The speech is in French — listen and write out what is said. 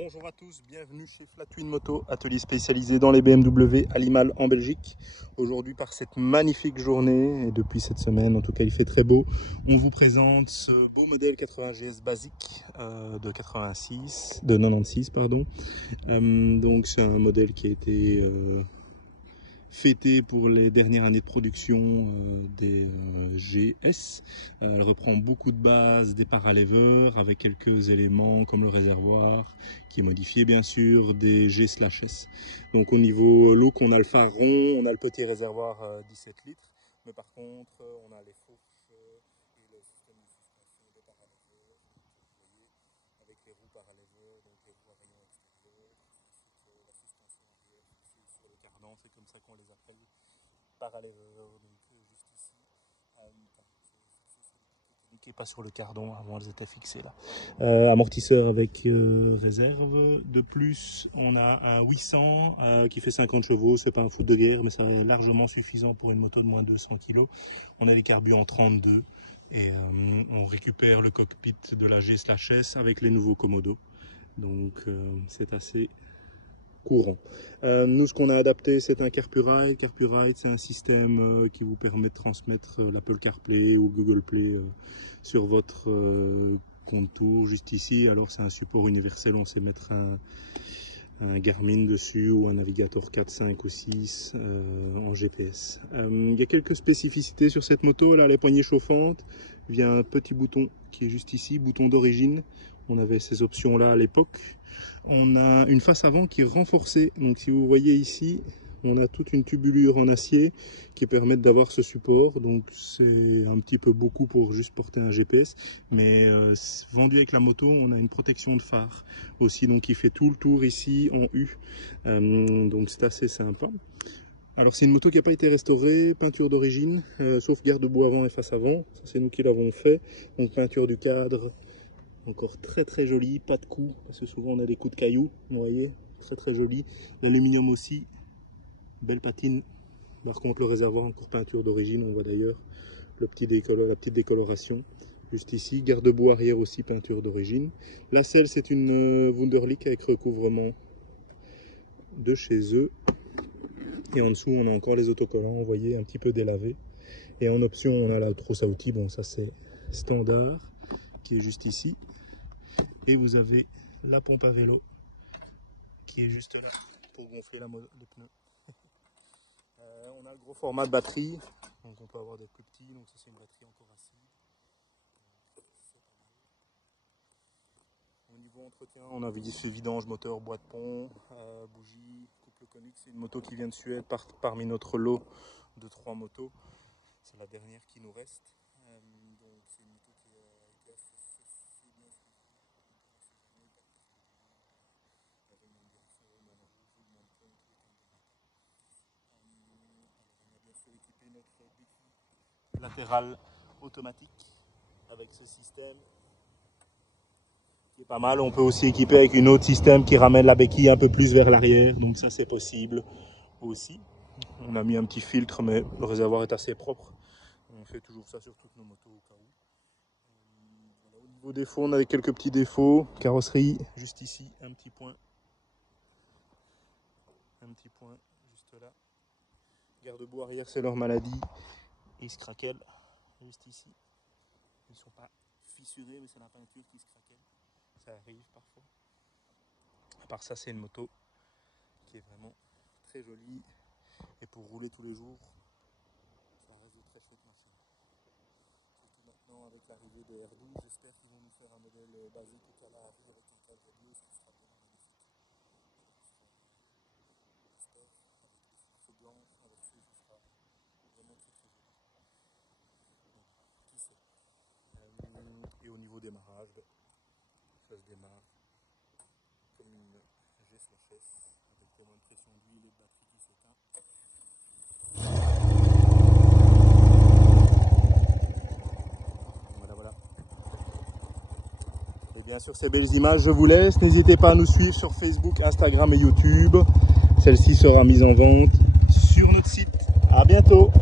Bonjour à tous, bienvenue chez Flatwin Moto, atelier spécialisé dans les BMW à Limal en Belgique. Aujourd'hui, par cette magnifique journée, et depuis cette semaine, en tout cas il fait très beau, on vous présente ce beau modèle 80 GS basique de 96 pardon. Donc c'est un modèle qui a été fêté pour les dernières années de production des GS. Elle reprend beaucoup de bases des paralevers avec quelques éléments comme le réservoir qui est modifié bien sûr des G/S. Donc au niveau look, on a le phare rond, on a le petit réservoir 17 litres, mais par contre on a les fourches et le système de suspension des paralevers, vous voyez, avec les roues paralevers, donc les roues à rayon extérieur, ainsi que la suspension arrière fixée sur le cardan, c'est comme ça qu'on les appelle, paralevers, donc juste ici. Qui n'est pas sur le cardan, avant elles étaient fixées là. Amortisseur avec réserve. De plus, on a un 800 qui fait 50 chevaux, c'est pas un foot de guerre, mais c'est largement suffisant pour une moto de moins de 200 kg. On a les carburants 32 et on récupère le cockpit de la G/S avec les nouveaux Komodo. Donc c'est assez courant. Nous, ce qu'on a adapté, c'est un CarPurite. CarPurite, c'est un système qui vous permet de transmettre l'Apple CarPlay ou Google Play sur votre contour juste ici. Alors c'est un support universel, on sait mettre un Garmin dessus ou un navigateur 4, 5 ou 6 en GPS. Il y a quelques spécificités sur cette moto. Là, les poignées chauffantes, il y a un petit bouton qui est juste ici, bouton d'origine. On avait ces options là à l'époque. On a une face avant qui est renforcée, donc si vous voyez ici, on a toute une tubulure en acier qui permet d'avoir ce support. Donc c'est un petit peu beaucoup pour juste porter un GPS, mais vendu avec la moto, on a une protection de phare aussi, donc qui fait tout le tour ici en U, donc c'est assez sympa. Alors c'est une moto qui n'a pas été restaurée, peinture d'origine, sauf garde-boue avant et face avant, ça c'est nous qui l'avons fait. Donc peinture du cadre, encore très joli, pas de coups, parce que souvent on a des coups de cailloux, vous voyez, très joli. L'aluminium aussi, belle patine. Par contre le réservoir, encore peinture d'origine, on voit d'ailleurs la petite décoloration. Juste ici, garde-boue arrière aussi, peinture d'origine. La selle, c'est une Wunderlich avec recouvrement de chez eux. Et en dessous, on a encore les autocollants, vous voyez, un petit peu délavés. Et en option, on a la trousse à outils, bon ça c'est standard, qui est juste ici. Et vous avez la pompe à vélo qui est juste là pour gonfler les pneus. On a le gros format de batterie, donc on peut avoir des plus petits, donc ça c'est une batterie encore acide. Au niveau entretien, on a vidange, moteur, boîte de pont, bougie, couple conique. C'est une moto qui vient de Suède parmi notre lot de 3 motos. C'est la dernière qui nous reste. Donc c'est une moto qui a été assez bien suivie. On a bien sûr équipé notre béquille latérale automatique avec ce système qui est pas mal. On peut aussi équiper avec une autre système qui ramène la béquille un peu plus vers l'arrière, donc ça c'est possible aussi. On a mis un petit filtre, mais le réservoir est assez propre. On fait toujours ça sur toutes nos motos au cas où. Voilà, au niveau défauts, on a quelques petits défauts. Carrosserie, juste ici, un petit point juste là. Garde-boue arrière, c'est leur maladie. Ils se craquellent juste ici. Ils ne sont pas fissurés, mais c'est la peinture qui se craquelle. Ça arrive parfois. À part ça, c'est une moto qui est vraiment très jolie. Et pour rouler tous les jours, ça reste de très chouettes machines. Surtout maintenant avec l'arrivée des R12, j'espère qu'ils vont nous faire un modèle basique au Calari avec un cadre bleu, ce qui sera vraiment magnifique. J'espère, avec les sources blanches, avec ce sera vraiment très joli. Donc, qui sait. Et au niveau démarrage, ça se démarre comme une G/S avec des moins de pression d'huile et de batterie qui s'éteint. Voilà. Et bien sûr ces belles images, je vous laisse. N'hésitez pas à nous suivre sur Facebook, Instagram et YouTube. Celle-ci sera mise en vente sur notre site. À bientôt.